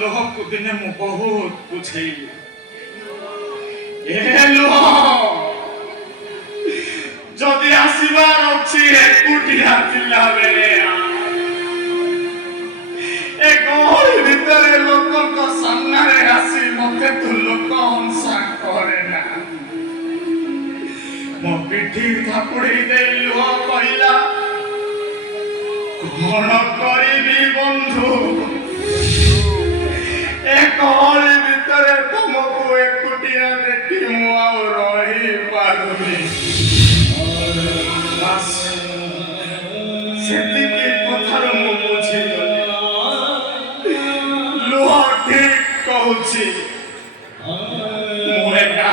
लुह को दिने मु बहुत बुझेली ए लुह जदि आसीबार अछि एकुटिया जिला बेले ए गहरी भितरे लोक सामने आसी मते तू लोक हंसा करे ना मो पिठी थापुड़ी दे लुह कहला कौन करी बंधु ए गहरी भितरे तुमको एकुटिया देखी मु आउ रही पारुनी सेतिकी कथार मु बुझी लुह ठीक कहूची मु एका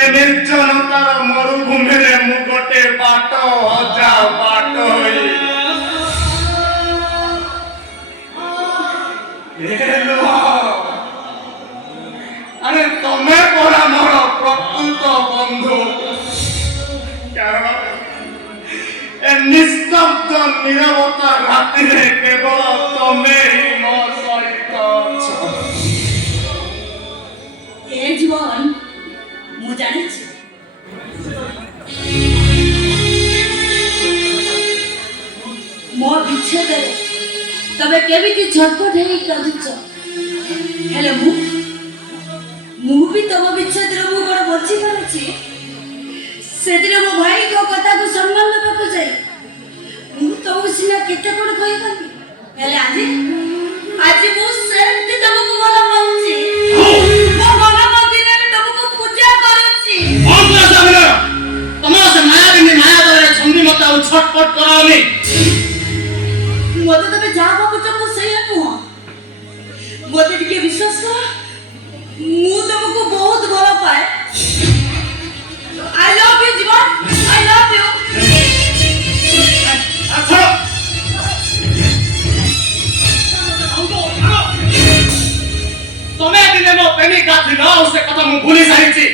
ए निर्जनतार मरुभूमि रे मु गोटे बाट हजा बाट होई ए लुह अरे तमे पड़ा मोर प्रकृत बंधु कारण निस्तब्ध नीरवता राति रे केवल तमे ही मो सहित अछ ए जीवन मु जानि मो विच्छेद तबे केमिति झटपट हेई कादुच हेले मु भी तम विच्छेद रे मु बड़ बची पारछि सेदिन मो भाई को कथा को सम्मान देबा को जाई मु तो सिना केते कोन कहि कानी हेले आज मु सेमति तमको भला पाउछि मो भला मदिने रे तमको पूजा करूछि हम ना सामने तमरा से माया बिनी माया दरे संगी मत आउ छटपट कराओनी मते तबे जा भाबुछ मु सही नुह मते टिके विश्वास कर मु तमको बहुत भला पाए I love you, Jivan. I love you. अच्छा तुम्हें दिने मो प्रेमिका थी ना उसे कथा मु भूली सारिची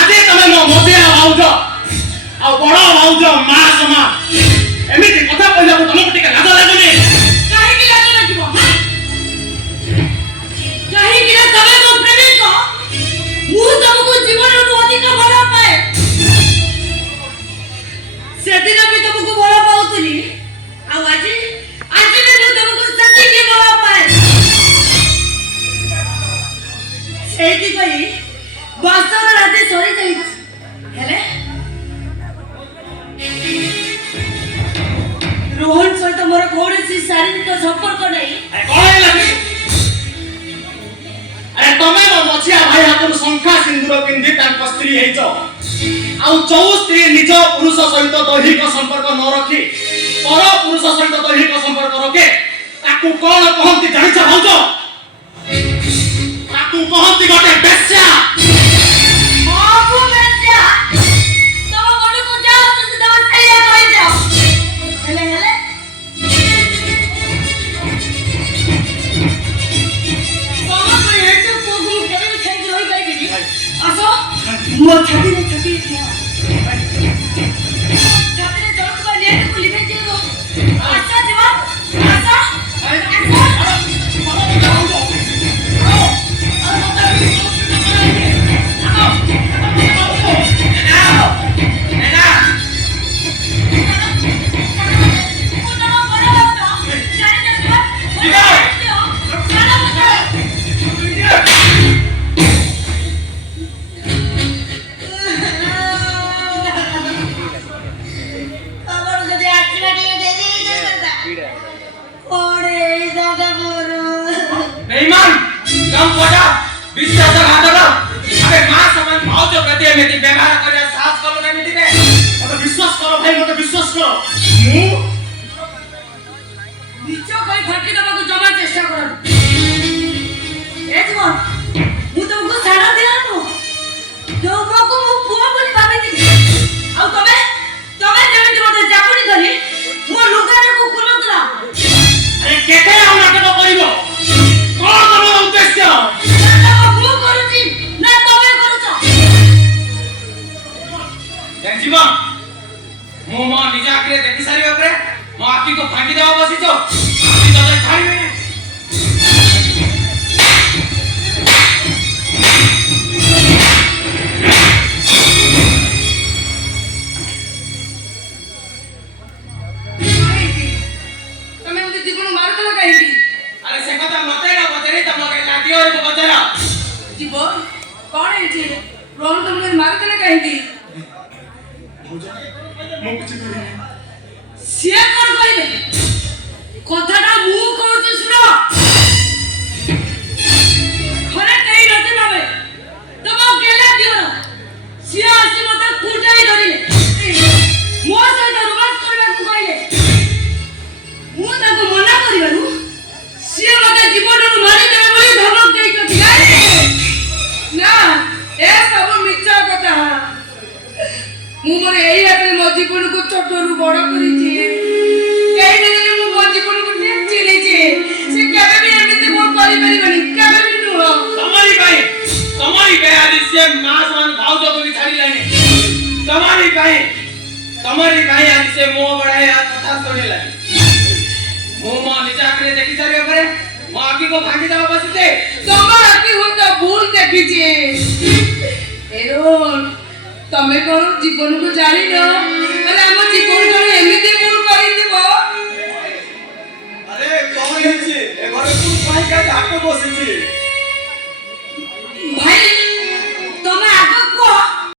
आजे तमे मो मजिया भाउज आ बड़ भाउज मा समा एमिति कथा कहला तुमको टिके लाज लागुनी काहे कि लाज लागिबो काहे कि तमे मो प्रेमिका मु तमको जीवन रो अधिक भला पाए सेदिन भी तुमको भला पाउतली आ आज भी मु तुमको सच्ची के भला पाए सेति पई वास्तव राते सरी जाई हेले रोहन सहित मोर कोनसी शारीरिक संपर्क नहीं कोन लागी अरे तमे मो मछिया भाई हातरु शंखा सिंदूर पिंधि तांको स्त्री हेइचो आउ चौ स्त्री निज पुरुष सहित दैहिक संपर्क न रखी पर पुरुष सहित दैहिक संपर्क रखे ताकू कोन कहंती जानिछ भाउज ताकू कहंती गोटे बेश्या बाबू बेटा तम गोटे को जाओ तुम तम सैया कहि जाओ हेले बाबा को हेतु कोगु केबे छेंज होई गई गेली असो मो छाती रे छाती छाती रे जरूर को ले को लिखे दियो अच्छा जीवन अच्छा बेईमान कम पड़ा विश्वासघातक अबे मां समान भाव जो प्रति एमिति व्यवहार करे साहस करो ना एमिति के मते विश्वास करो भाई मते विश्वास करो मु निचो कई फटके दबा को जमा चेष्टा करो ए जीवन मु तुमको छाड़ा दिला नो तुमको मु पुआ बोली भाबे दी आ तमे जेमिति मते जापुनी धरी मो लुगारे को कुलतला अरे केते हम नाटक करिवो कोन तमर उद्देश्य ना मु करूची ना तमे करूछ जय जीवन मु मो निज आखिरे देखि सारी बापरे मो आखी को फांडी देवा बसिछो आखी तो छाड़ीबे ହେଇଛି ରୋହନ ତମକୁ ମାରିଦେଲେ କାହିଁକି? ସିଏ କଣ କହିବେ? କଥାଟା ମୁଁ କହୁଛି ଶୁଣ। ଘରେ କେହି ନଥିଲା ବେଳେ ତମ ଗେଲା ଦିଅର ସିଏ ଆସି ମତେ କୁଟାଇ ଧରିଲେ, ମୋ ସହିତ ରୋମାନ୍ସ କରିବାକୁ କହିଲେ। ମୁଁ ତାଙ୍କୁ ମନା କରିବାରୁ ସିଏ ମତେ ଜୀବନରୁ ମାରିଦେବେ ବୋଲି ଧମକ ଦେଇଛନ୍ତି। ନା, ଏ ସବୁ ମିଛ କଥା। ମୁଁ ମୋର ଏଇ ହାତରେ ମୋ ଜୀବନକୁ ଛୋଟରୁ ବଡ କରିଛି। କେହି ଜାଣିଲେ ମୁଁ ମୋ ଜୀବନକୁ ଠିକ ଚିହ୍ନିଛି। ସେ କେବେ ବି ଏମିତି ମୁଁ କରିପାରିବନି, କେବେ ବି ନୁହଁ। ତମରି ପାଇଁ ଆଜି ସେ ମା ସମାନ ଭାଉଜକୁ ବି ଛାଡ଼ିଲାନି। ତମରି ପାଇଁ ଆଜି ସେ ମୋ ବଢାଇ କଥା ଶୁଣିଲାନି। ମୁଁ ମୋ ନିଜ ଆଖିରେ ଦେଖି ସାରିବା ପରେ ମୋ ଆଖିକୁ ଭାଙ୍ଗି ଦେବା ବସିଛେ। ତମ ଆଖି ହୁଏତ ଭୁଲ ଦେଖିଛି। ଏରୋନ, ତମେ କଣ ଜୀବନକୁ ଜାଣିନ? ହେଲେ ଆମ